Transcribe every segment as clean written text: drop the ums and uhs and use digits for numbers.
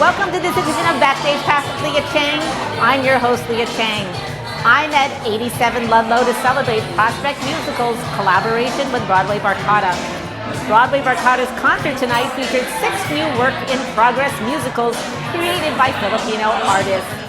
Welcome to this edition of Backstage Pass with Leah Chang. I'm your host, Leah Chang. I'm at 87 Ludlow to celebrate Prospect Musical's collaboration with Broadway Barkada. Broadway Barkada's concert tonight featured 6 new work-in-progress musicals created by Filipino artists.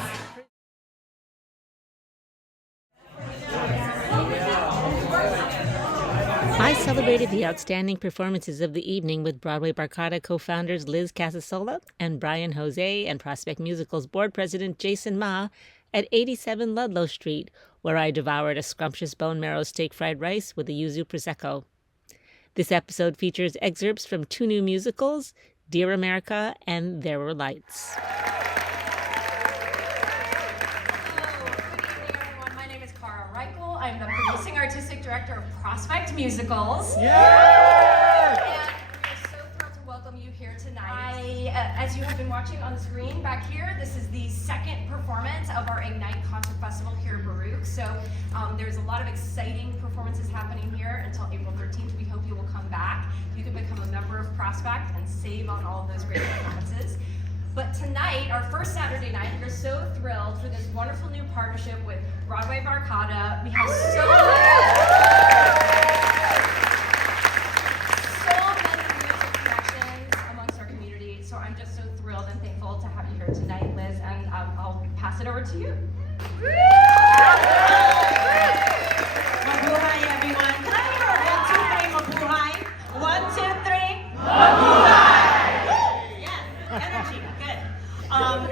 I celebrated the outstanding performances of the evening with Broadway Barkada co-founders Liz Casasola and Brian Jose and Prospect Musical's board president Jason Ma at 87 Ludlow Street, where I devoured a scrumptious bone marrow steak fried rice with a Yuzu Prosecco. This episode features excerpts from 2 new musicals, Dear America and There Were Lights. I'm the producing artistic director of Prospect Musicals. Yay! And we're so thrilled to welcome you here tonight. As you have been watching on the screen back here, this is the second performance of our Ignite Concert Festival here at Baruch. So there's a lot of exciting performances happening here until April 13th. We hope you will come back. You can become a member of Prospect and save on all of those great performances. But tonight, our first Saturday night, we're so thrilled for this wonderful new partnership with Broadway Barkada. We have so many music connections amongst our community. So I'm just so thrilled and thankful to have you here tonight, Liz, and I'll pass it over to you. Mabuhay, everyone. Can I hear a 1, 2, 3, mabuhay? 1, 2, 3. Mabuhay! Yes, energy.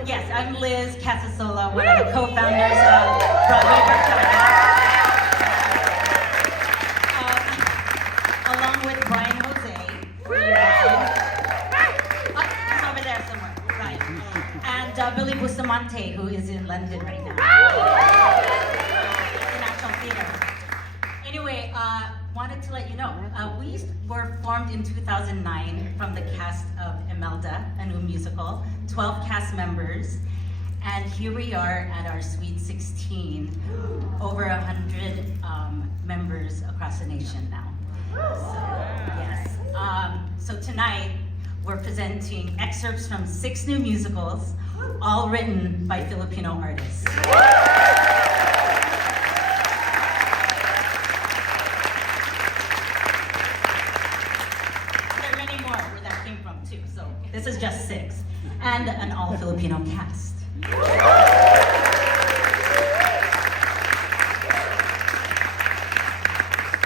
Yes, I'm Liz Casasola, one of the co-founders of Broadway Barkada. Along with Brian Jose. He's over there somewhere, right. And Billy Bustamante, who is in London right now. The National Theatre. Anyway, wanted to let you know, we were formed in 2009 from the cast of Imelda, a new musical, 12 cast members, and here we are at our Sweet 16, over 100 members across the nation now. So, yes. So tonight, we're presenting excerpts from 6 new musicals, all written by Filipino artists. So this is just 6, and an all-Filipino cast.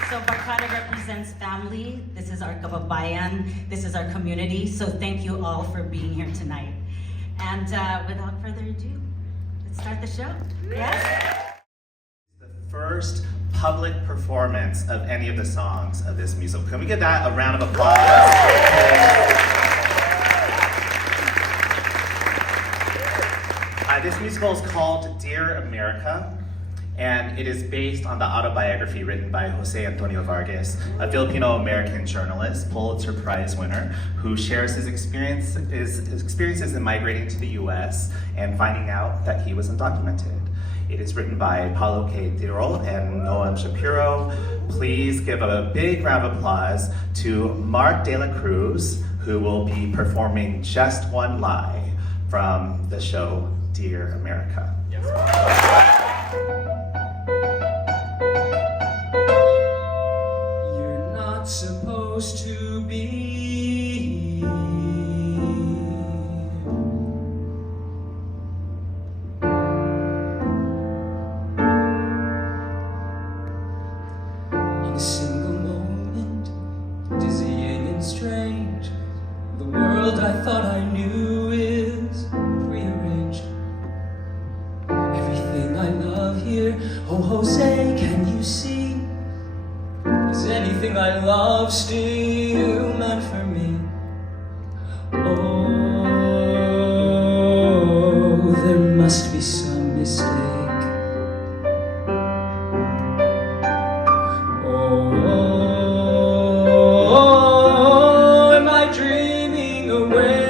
So Barkada represents family. This is our kababayan. This is our community. So thank you all for being here tonight. And without further ado, let's start the show. Yes? The first public performance of any of the songs of this musical. Can we give that a round of applause? This musical is called Dear America, and it is based on the autobiography written by Jose Antonio Vargas, a Filipino-American journalist, Pulitzer Prize winner, who shares his experiences in migrating to the US and finding out that he was undocumented. It is written by Paulo K, Tirol and Noam Shapiro. Please give a big round of applause to Mark De La Cruz, who will be performing Just One Lie from the show Dear America. Yes. You're not supposed to be in a single moment, dizzying and strange. The world I thought I knew is rearranged. I love here, oh Jose, can you see? Is anything I love still meant for me? Oh, there must be some mistake. Oh, am I dreaming away?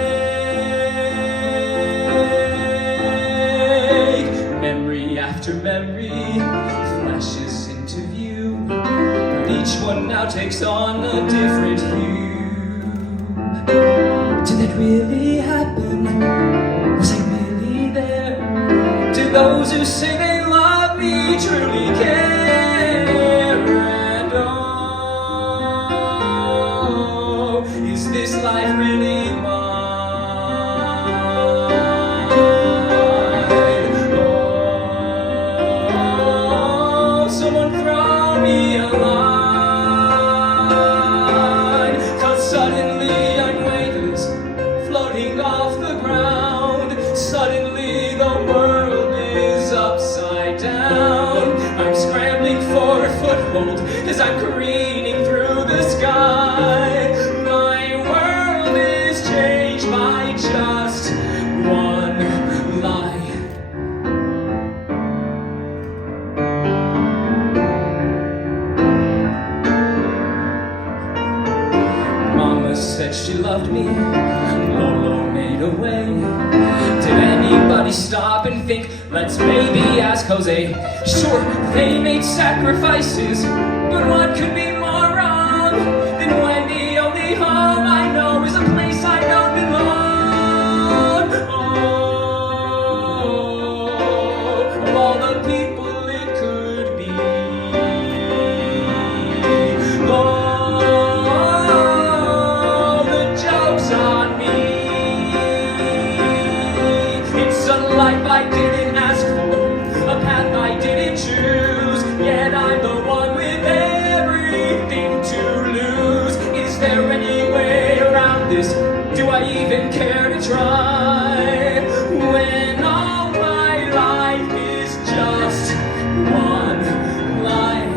Memory flashes into view, but each one now takes on a different hue. Did that really happen? to those who say they love me, truly care, and oh, is this life really mine? Oh, someone throw me a line, 'cause suddenly I'm weightless, floating off the ground. Suddenly the world is upside down. I'm scrambling for a foothold as I'm careening through the sky. My world is changed by just one lie. Mama said she loved me, Lolo made a way. Did anybody stop and think, let's maybe ask Jose? Sure, they made sacrifices, but what could be more wrong than when the only home I know is a place I don't belong? Oh, of all the people it could be. Oh, the joke's on me. It's a life I didn't ask for, a path I didn't choose, yet I'm the one with everything to lose. Is there any way around this? Do I even care to try? When all my life is just one lie.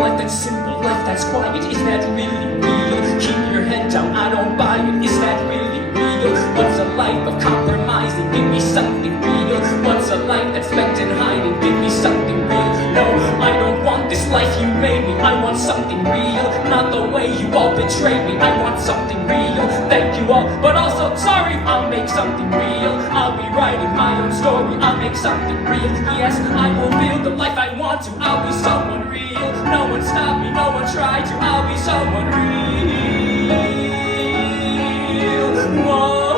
Life that's simple, life that's quiet, is that really real? Keep your head down, I don't buy it, is that really real? What's a life of compromising? Give me something real. What's a life that's spent in hiding? Give me something real. No, I don't want this life you made me, I want something real. Not the way you all betrayed me, I want something real. Thank you all, but also sorry, I'll make something real. I'll be writing my own story, I'll make something real. Yes, I will build the life I want to, I'll be someone real. No one stopped me, no one tried to, I'll be someone real. Whoa,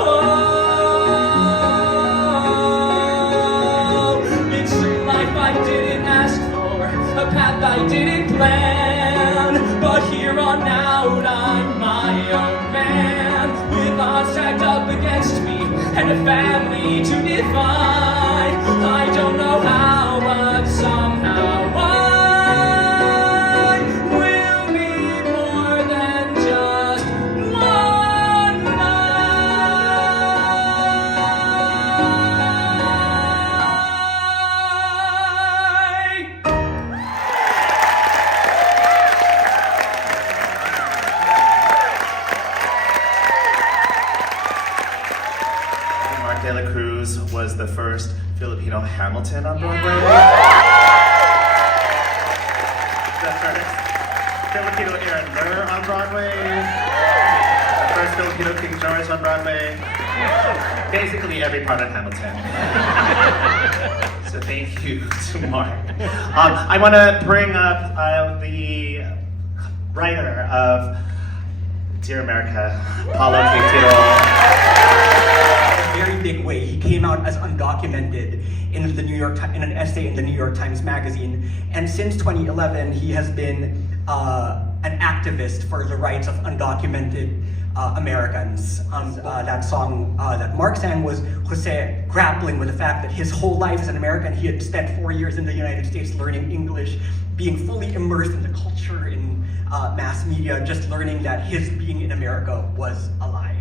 it's a life I didn't ask for, a path I didn't plan, but here on out I'm my own man, with odds stacked up against me and a family to define. I don't know how, but somehow I will be more than just one lie. Mark de la Cruz was the first Filipino Hamilton on Broadway. The first Filipino Aaron Burr on Broadway. The first Filipino King George on Broadway. Basically every part of Hamilton. So thank you to Mark. I want to bring up the writer of Dear America, Paulo K. Tirol. Very big way. He came out as undocumented in the New York in an essay in the New York Times Magazine, and since 2011 he has been an activist for the rights of undocumented Americans. That song that Mark sang was Jose grappling with the fact that his whole life as an American, he had spent 4 years in the United States learning English, being fully immersed in the culture, in mass media, just learning that his being in America was a lie.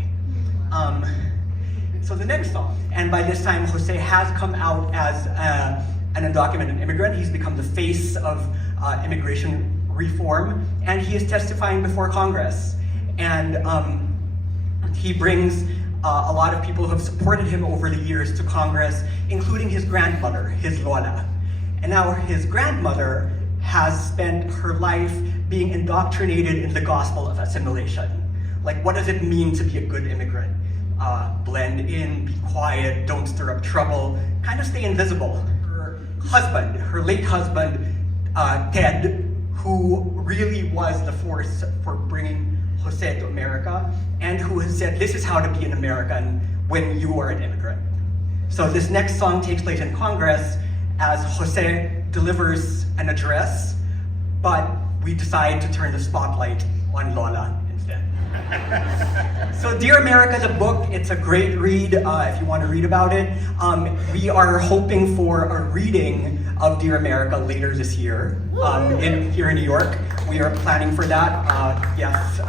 So the next song, and by this time Jose has come out as an undocumented immigrant. He's become the face of immigration reform, and he is testifying before Congress. And he brings a lot of people who have supported him over the years to Congress, including his grandmother, his Lola. And now his grandmother has spent her life being indoctrinated in the gospel of assimilation. Like, what does it mean to be a good immigrant? Blend in, be quiet, don't stir up trouble, kind of stay invisible. Her husband, her late husband, Ted, who really was the force for bringing Jose to America, and who has said this is how to be an American when you are an immigrant. So this next song takes place in Congress as Jose delivers an address, but we decide to turn the spotlight on Lola instead. So Dear America, the book, it's a great read if you want to read about it. We are hoping for a reading of Dear America later this year here in New York. We are planning for that. Yes,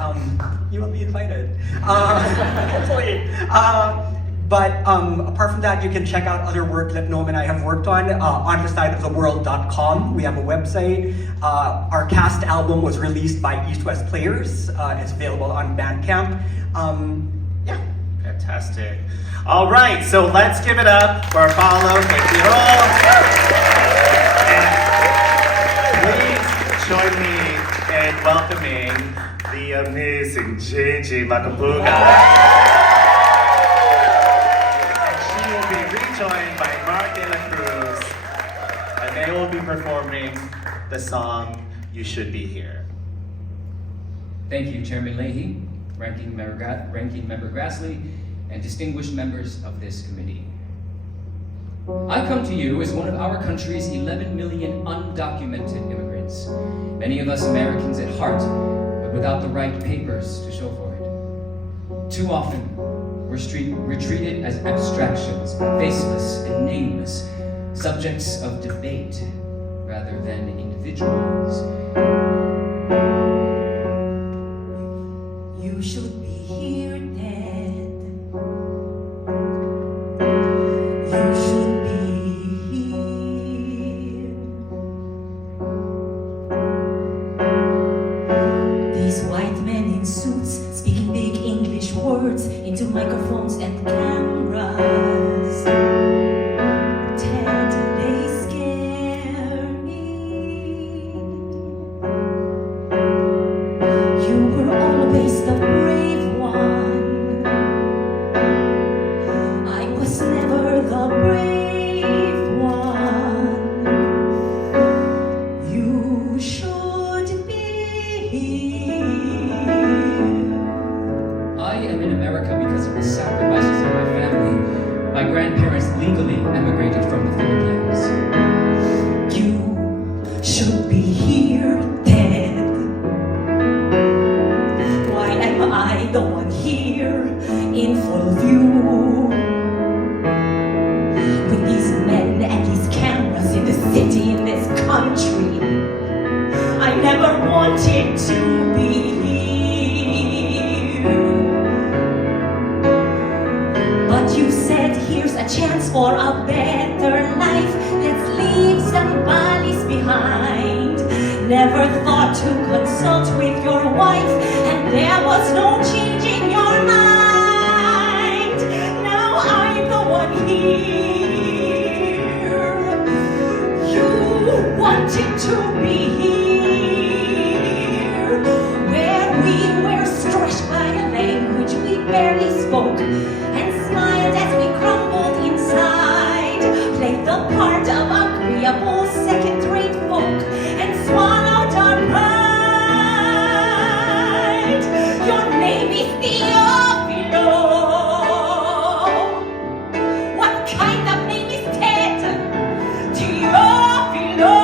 you will be invited. Hopefully. But apart from that, you can check out other work that Noam and I have worked on thesideoftheworld.com. We have a website. Our cast album was released by East West Players. It's available on Bandcamp. Yeah. Fantastic. All right, so let's give it up for Paulo K. Tirol. And please join me in welcoming the amazing JJ Macapuga. Joined by Mark De La Cruz, and they will be performing the song You Should Be Here. Thank you, Chairman Leahy, Ranking Member Grassley, and distinguished members of this committee. I come to you as one of our country's 11 million undocumented immigrants, many of us Americans at heart, but without the right papers to show for it. Too often, we're treated as abstractions, faceless and nameless, subjects of debate rather than individuals. You should be here dead. You should be here. These white men in suits speaking big English words into microphones and cameras. Ted, they scare me. You were always the brave one. I was never the brave one. You should be here. I am in America because of the sacrifices of my family. My grandparents legally emigrated from the Philippines. You should be here dead. Why am I the one here in full view? With these men and these cameras in the city, in this country, I never wanted to be here. But you said here's a chance for a better life. Let's leave some bodies behind. Never thought to consult with your wife, and there was no change in your mind. Now I'm the one here. You wanted to be here, where we were stretched by a language we barely spoke, and smiled as we crumbled inside, played the part of agreeable second-rate folk, and swallowed our pride. Your name is Teofilo. What kind of name is Ted? Teofilo.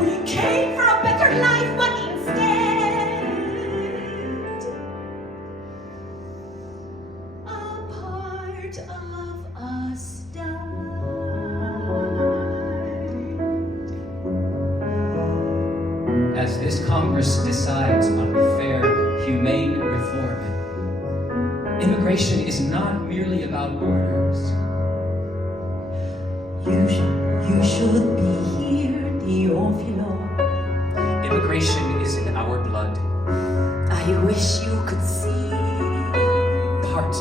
We came for a better life, but instead, a part of us died. As this Congress decides on fair, humane reform, immigration is not merely about borders. You should be here, Teofilo. Immigration is in our blood, I wish you could see part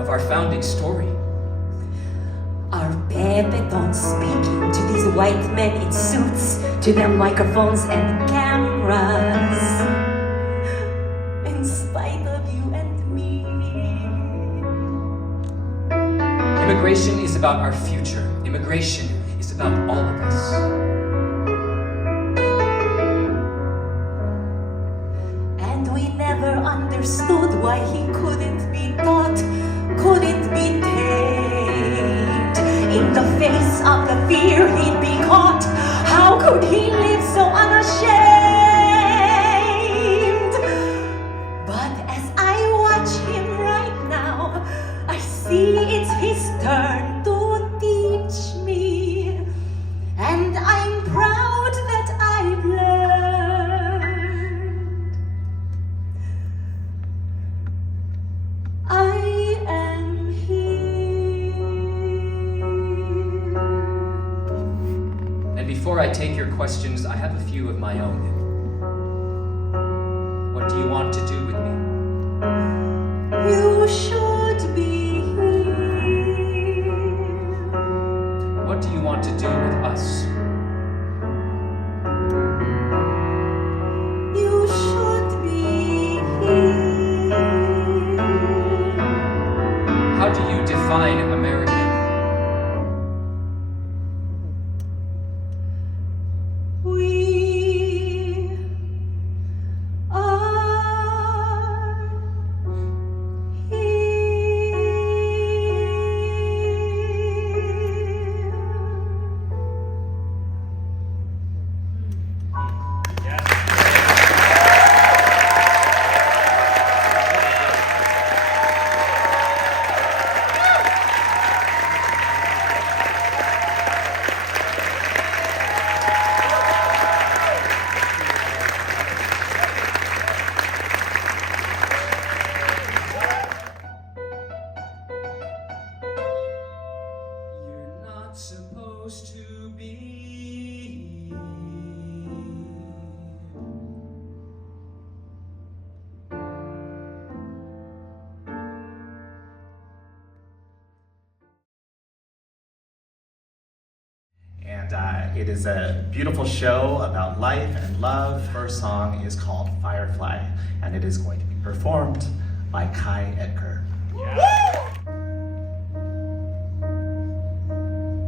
of our founding story. our Pepetons speaking to these white men in suits, to their microphones and cameras. In spite of you and me. Immigration is about our future. Immigration is about all of us. And we could he live so unashamed? But as I watch him right now, I see it's his turn to teach me, and I'm proud that I've learned. I am here. And before I take your questions, I have a few of my own. What do you want to do with me? You should be here. What do you want to do with us? You should be here. How do you define American? We are You're not supposed to be. And it is a beautiful show about life and love. First song is called Firefly, and it is going to be performed by Kai Edgar.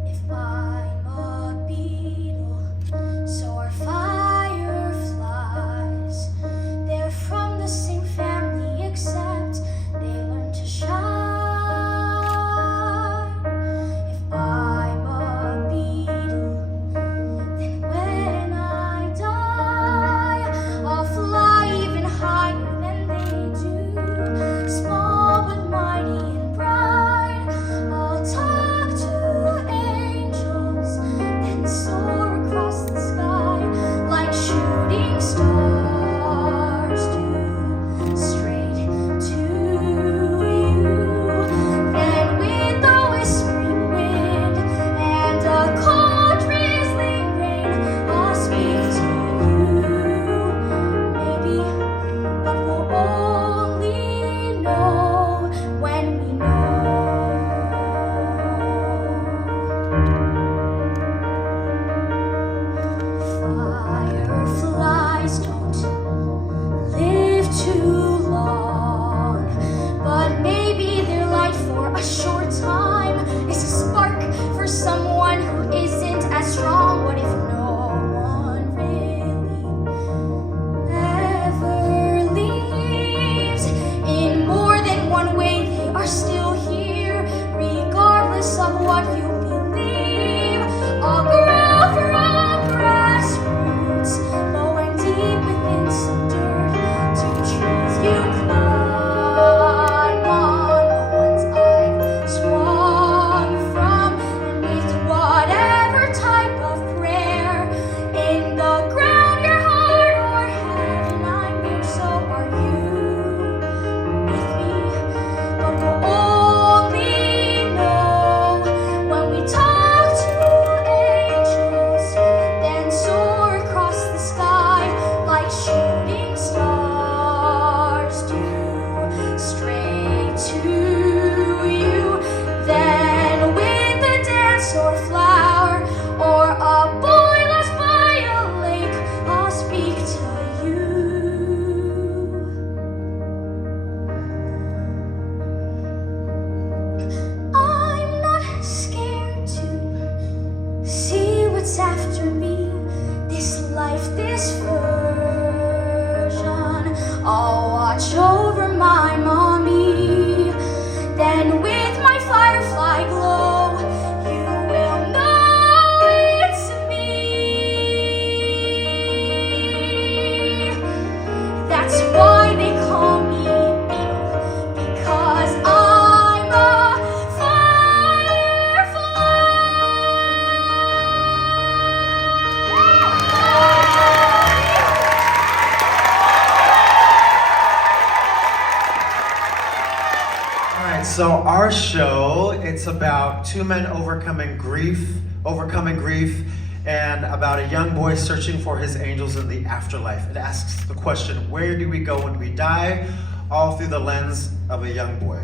If I'm a beetle, so are fireflies. They're from the same family, except they learn to shine. If I'm a beetle, then when I die, I'll fly even higher than they do. Small but mighty and bright, I'll talk to angels and soar across the sky like shooting stars do, straight to you. Then with the whispering wind and a cold drizzling rain, I'll speak to you. Maybe, but we'll only know when we know. Fireflies don't live too long, but maybe their light for a short time is a spark for someone who isn't as strong. What if no one really ever leaves? In more than one way, they are still here, regardless of what you believe. I'll grow from grassroots, low and deep within some dirt, So our show, it's about two men overcoming grief, and about a young boy searching for his angels in the afterlife. It asks the question, where do we go when we die? All through the lens of a young boy.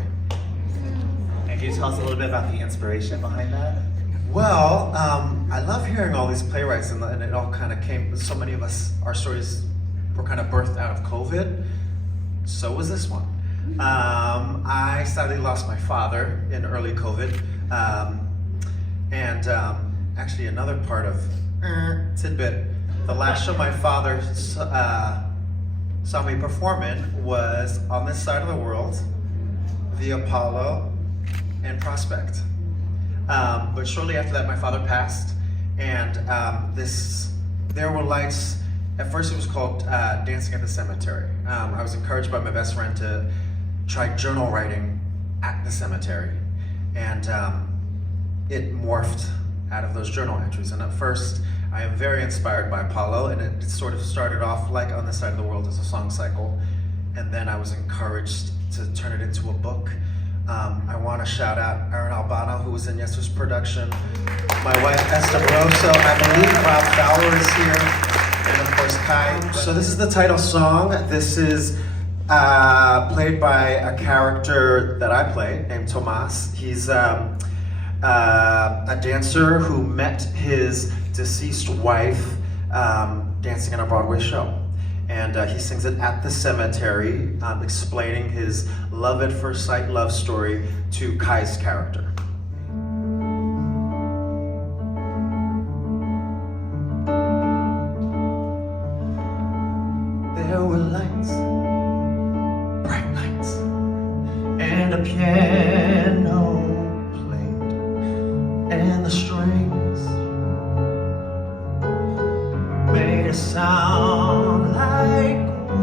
And can you tell us a little bit about the inspiration behind that? Well, I love hearing all these playwrights, and it all kind of came, so many of us, our stories were kind of birthed out of COVID. So was this one. I sadly lost my father in early COVID. Actually another part of tidbit, the last show my father saw me perform in was on this side of the world, via Paulo and Prospect. But shortly after that, my father passed, and There Were Lights, at first it was called Dancing at the Cemetery. I was encouraged by my best friend to try journal writing at the cemetery, and it morphed out of those journal entries. And at first, I am very inspired by Paulo, and it sort of started off like On This Side of the World as a song cycle, and then I was encouraged to turn it into a book. I want to shout out Aaron Albano, who was in yesterday's production, my wife Esther Brosso, I believe Rob Fowler is here, and of course Kai. So this is the title song. This is played by a character that I play named Tomas. He's a dancer who met his deceased wife dancing in a Broadway show. And he sings it at the cemetery, explaining his love at first sight love story to Kai's character. There were lights, bright lights, and a piano played, and the strings made a sound like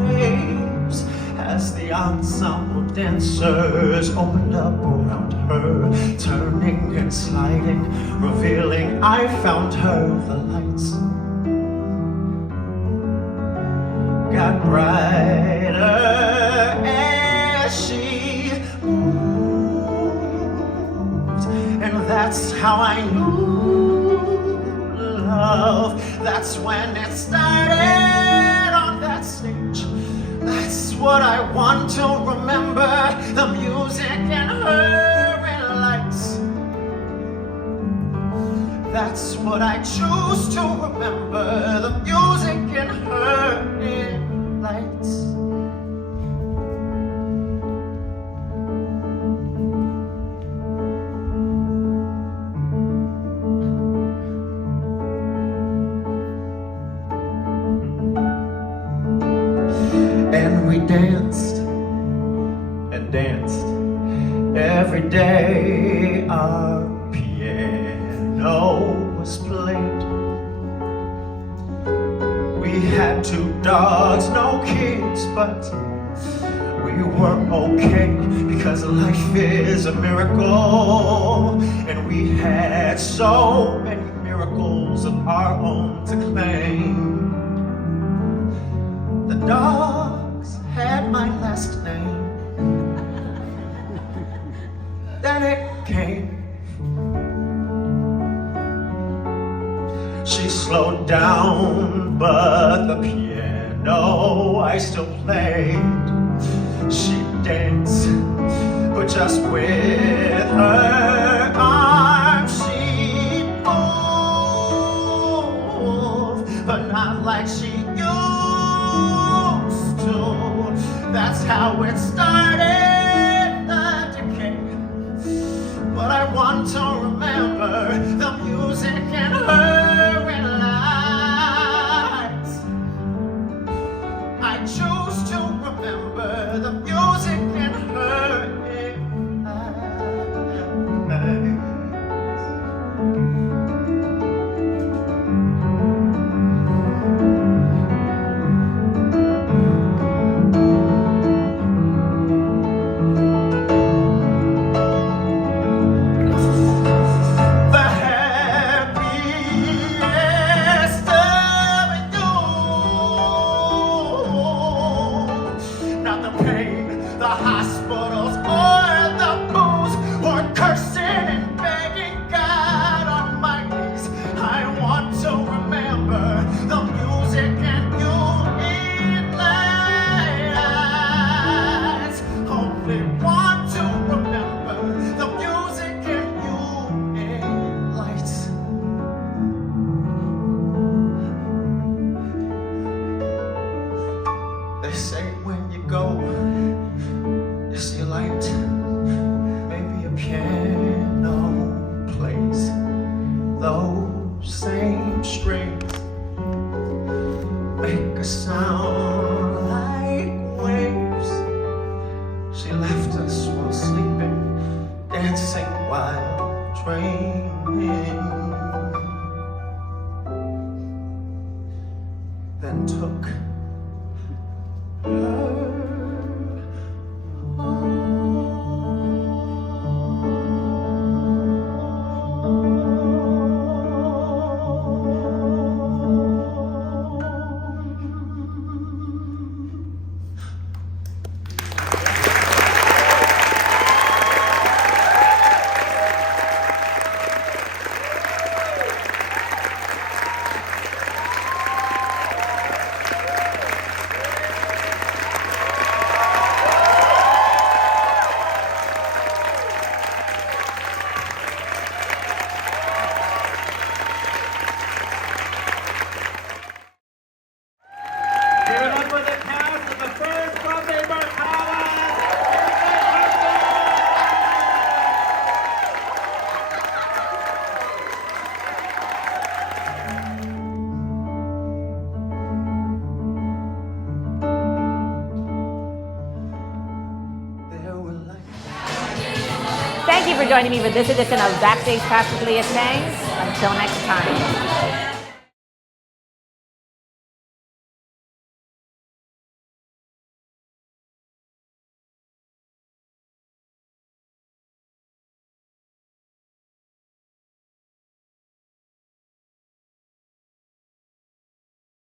waves as the ensemble dancers opened up around her, turning and sliding, revealing I found her. The lights got brighter as she moved, and that's how I knew love. That's when it started on that stage. That's what I want to remember, the music and her and lights. That's what I choose to remember, the music and her and lights. And we danced and danced every day. Our piano was played. We had 2 dogs, no kids, but we were okay because life is a miracle, and we had so many miracles of our own to claim. The dogs had my last name. Then it came. She slowed down, but the piano I still played. She danced, but just with her arms she moved, but not like she used to. That's how it started, the decay. But I want to remember the music and her and lights. I choose to remember the music and her and lights. the music and you in lights. Only want to remember the music and you in lights. They say when you go, you see a light. Maybe a piano plays those same strings, make a sound like waves. She left us while sleeping, dancing while dreaming, then took her Give it up for the cast of the first Broadway Barkada. There were lights. Thank you for joining me for this edition of Backstage Past with Leah Chang. Until next time.